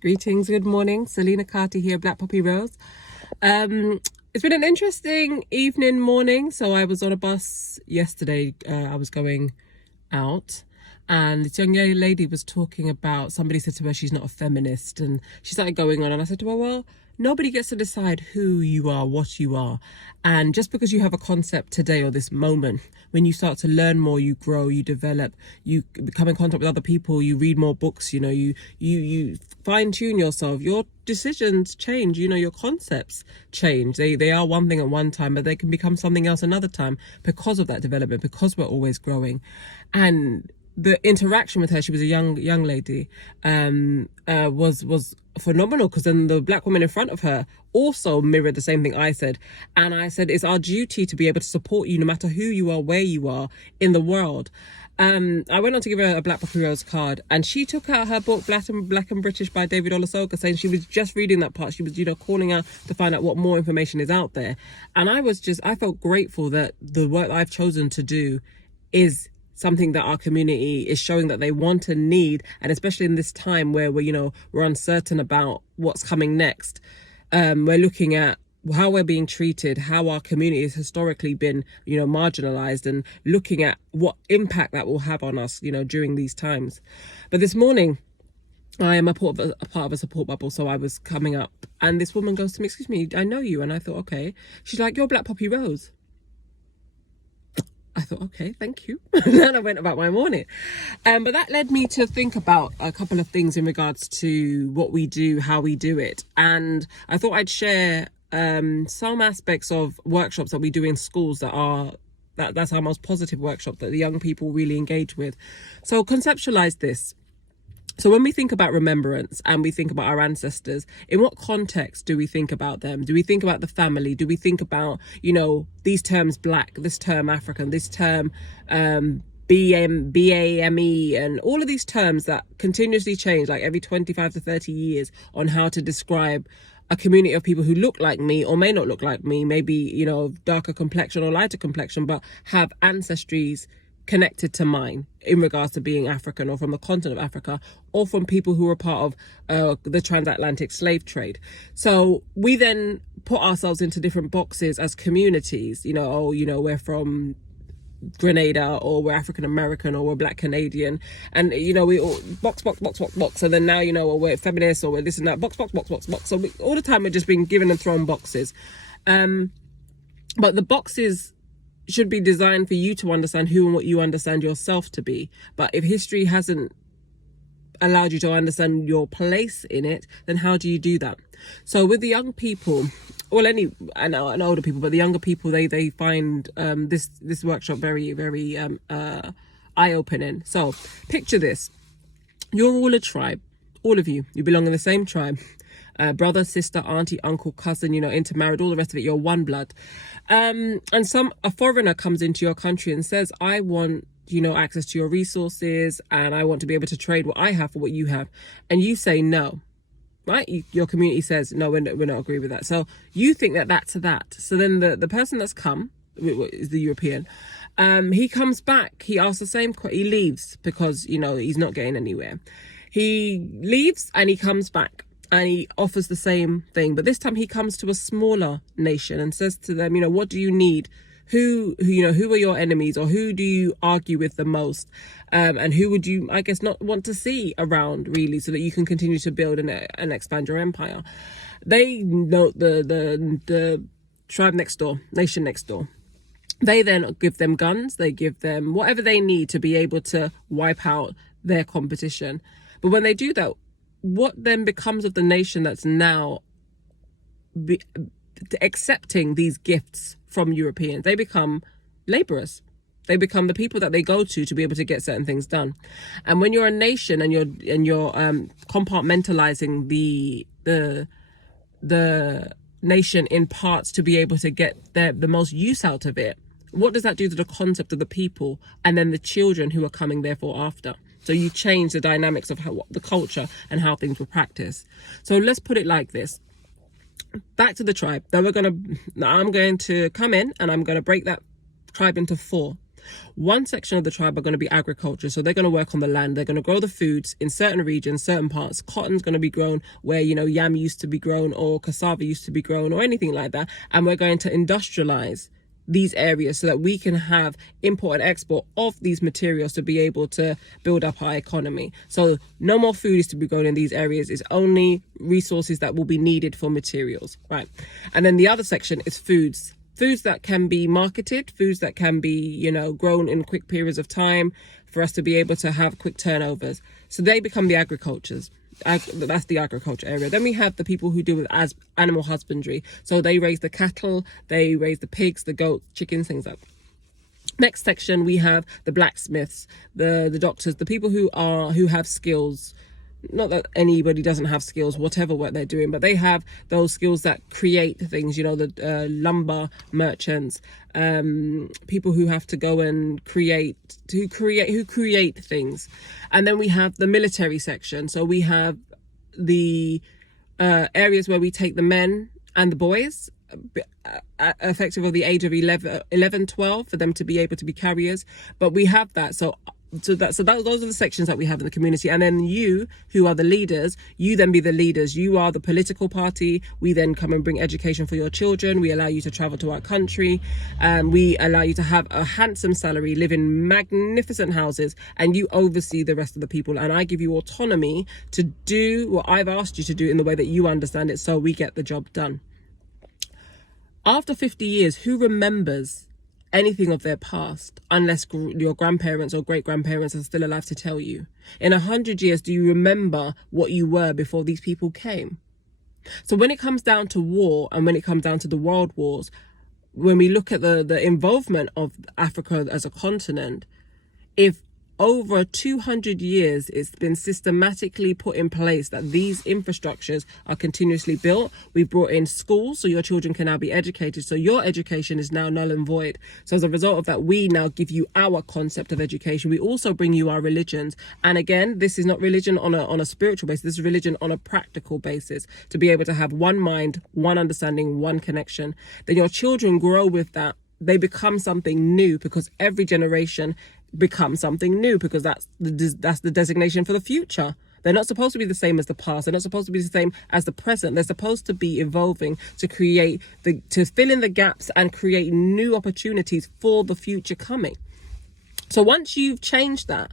Greetings, good morning. Selena Carty here, BlackPoppyRose. It's been an interesting morning. So I was on a bus yesterday. I was going out, and this young lady was talking about, somebody said to her she's not a feminist, and she started going on, and I said to her, well, nobody gets to decide who you are, what you are. And just because you have a concept today or this moment, when you start to learn more, you grow, you develop, you become in contact with other people, you read more books, you fine tune yourself, your decisions change, your concepts change. They are one thing at one time, but they can become something else another time because of that development, because we're always growing. And the interaction with her, she was a young lady, was phenomenal, because then the black woman in front of her also mirrored the same thing I said. And I said, it's our duty to be able to support you no matter who you are, where you are in the world. I went on to give her a BlackPoppyRose card, and she took out her book, Black and British by David Olusoga, saying she was just reading that part. She was, calling out to find out what more information is out there. And I felt grateful that the work I've chosen to do is something that our community is showing that they want and need, and especially in this time where we're uncertain about what's coming next. We're looking at how we're being treated, how our community has historically been, marginalized, and looking at what impact that will have on us, during these times. But this morning, I am a part of a support bubble, so I was coming up, and this woman goes to me, "Excuse me, I know you." And I thought, okay. She's like, "You're BlackPoppyRose." I thought, okay, thank you. Then I went about my morning. But that led me to think about a couple of things in regards to what we do, how we do it. And I thought I'd share some aspects of workshops that we do in schools that's our most positive workshop that the young people really engage with. So conceptualize this. So when we think about remembrance and we think about our ancestors, in what context do we think about them? Do we think about the family? Do we think about, these terms black, this term African, this term BAME, and all of these terms that continuously change, like every 25 to 30 years, on how to describe a community of people who look like me or may not look like me, maybe, darker complexion or lighter complexion, but have ancestries connected to mine in regards to being African, or from the continent of Africa, or from people who were part of the transatlantic slave trade. So we then put ourselves into different boxes as communities, we're from Grenada, or we're African American, or we're Black Canadian, and we all box, and then now or we're feminists, or we're this and that, box. So all the time we're just being given and thrown boxes, but the boxes should be designed for you to understand who and what you understand yourself to be. But if history hasn't allowed you to understand your place in it, then how do you do that? So with the young people, well, and older people, but the younger people, they find this workshop very, very eye-opening. So picture this: you're all a tribe, all of you belong in the same tribe. Brother, sister, auntie, uncle, cousin, intermarried, all the rest of it, you're one blood. And a foreigner comes into your country and says, I want, access to your resources, and I want to be able to trade what I have for what you have. And you say no, right? Your community says, no, we're not agree with that. So you think that's that. So then the person that's come, is the European, he comes back, he asks the same question, he leaves because, he's not getting anywhere. He leaves and he comes back, and he offers the same thing, but this time he comes to a smaller nation and says to them, what do you need? Who are your enemies, or who do you argue with the most? And who would you, I guess, not want to see around, really, so that you can continue to build and expand your empire? They know the tribe next door, nation next door. They then give them guns, they give them whatever they need to be able to wipe out their competition. But when they do that, what then becomes of the nation that's now accepting these gifts from Europeans? They become laborers. They become the people that they go to be able to get certain things done. And when you're a nation and you're compartmentalizing the nation in parts to be able to get the most use out of it, what does that do to the concept of the people and then the children who are coming therefore after? So you change the dynamics of the culture and how things were practiced. So let's put it like this. Back to the tribe. Then I'm going to come in and I'm going to break that tribe into 4. One section of the tribe are going to be agriculture. So they're going to work on the land. They're going to grow the foods in certain regions, certain parts. Cotton's going to be grown where, yam used to be grown or cassava used to be grown or anything like that. And we're going to industrialize these areas so that we can have import and export of these materials to be able to build up our economy. So no more food is to be grown in these areas. It's only resources that will be needed for materials, right? And then the other section is foods. Foods that can be marketed, foods that can be, grown in quick periods of time for us to be able to have quick turnovers. So they become the agricultures. That's the agriculture area. Then we have the people who deal with animal husbandry. So they raise the cattle, they raise the pigs, the goats, chickens, things like that. Next section, we have the blacksmiths, the doctors, the people who have skills. Not that anybody doesn't have skills, whatever work they're doing, but they have those skills that create things, the lumber merchants, people who have to go and create things. And then we have the military section. So we have the areas where we take the men and the boys, effective of the age of 11, 12, for them to be able to be carriers. But we have that. Those are the sections that we have in the community. And then you, who are the leaders, you then be the leaders. You are the political party. We then come and bring education for your children. We allow you to travel to our country. We allow you to have a handsome salary, live in magnificent houses, and you oversee the rest of the people. And I give you autonomy to do what I've asked you to do in the way that you understand it, so we get the job done. After 50 years, who remembers anything of their past unless your grandparents or great-grandparents are still alive to tell you? In 100 years, do you remember what you were before these people came? So when it comes down to war and when it comes down to the world wars, when we look at the involvement of Africa as a continent, if over 200 years it's been systematically put in place that these infrastructures are continuously built. We've brought in schools so your children can now be educated. So your education is now null and void. So as a result of that, we now give you our concept of education. We also bring you our religions. And again, this is not religion on a spiritual basis. This is religion on a practical basis, to be able to have one mind, one understanding, one connection. Then your children grow with that. They become something new, because every generation become something new, because that's the designation for the future. They're not supposed to be the same as the past. They're not supposed to be the same as the present. They're supposed to be evolving to fill in the gaps and create new opportunities for the future coming. So once you've changed that,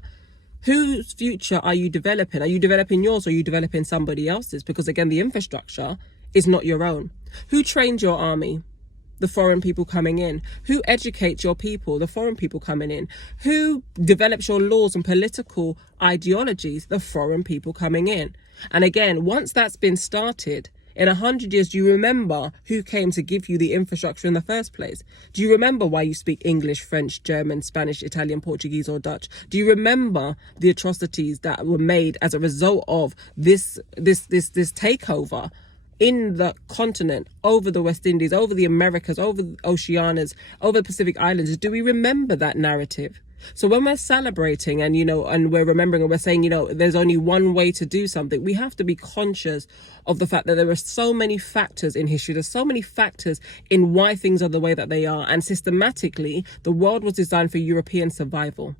whose future are you developing? Are you developing yours, or are you developing somebody else's? Because again, the infrastructure is not your own. Who trained your army? The foreign people coming in. Who educates your people? The foreign people coming in. Who develops your laws and political ideologies? The foreign people coming in. And again, once that's been started, in 100 years, do you remember who came to give you the infrastructure in the first place? Do you remember why you speak English, French, German, Spanish, Italian, Portuguese, or Dutch? Do you remember the atrocities that were made as a result of this takeover in the continent, over the West Indies, over the Americas, over the Oceanias, over the Pacific Islands? Do we remember that narrative? So when we're celebrating and we're remembering, and we're saying, there's only one way to do something, we have to be conscious of the fact that there are so many factors in history. There's so many factors in why things are the way that they are. And systematically, the world was designed for European survival.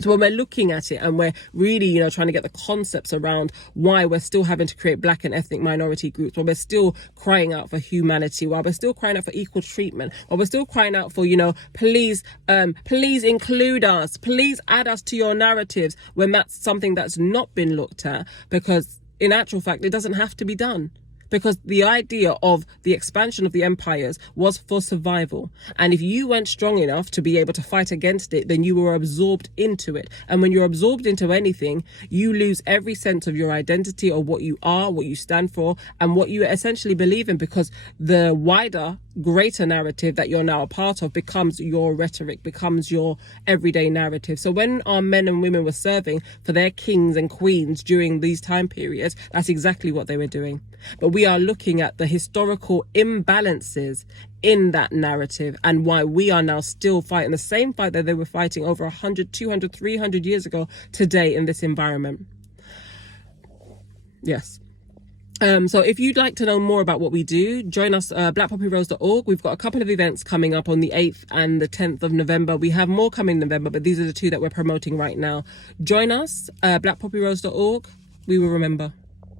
So when we're looking at it and we're really, trying to get the concepts around why we're still having to create black and ethnic minority groups, while we're still crying out for humanity, while we're still crying out for equal treatment, while we're still crying out for, please include us, please add us to your narratives, when that's something that's not been looked at, because in actual fact, it doesn't have to be done. Because the idea of the expansion of the empires was for survival. And if you weren't strong enough to be able to fight against it, then you were absorbed into it. And when you're absorbed into anything, you lose every sense of your identity, or what you are, what you stand for, and what you essentially believe in, because the wider, greater narrative that you're now a part of becomes your rhetoric, becomes your everyday narrative. So when our men and women were serving for their kings and queens during these time periods, that's exactly what they were doing. But we are looking at the historical imbalances in that narrative, and why we are now still fighting the same fight that they were fighting over 100, 200, 300 years ago today in this environment. Yes. So if you'd like to know more about what we do, join us, BlackPoppyRose.org. We've got a couple of events coming up on the 8th and the 10th of November. We have more coming in November, but these are the two that we're promoting right now. Join us, BlackPoppyRose.org. We will remember.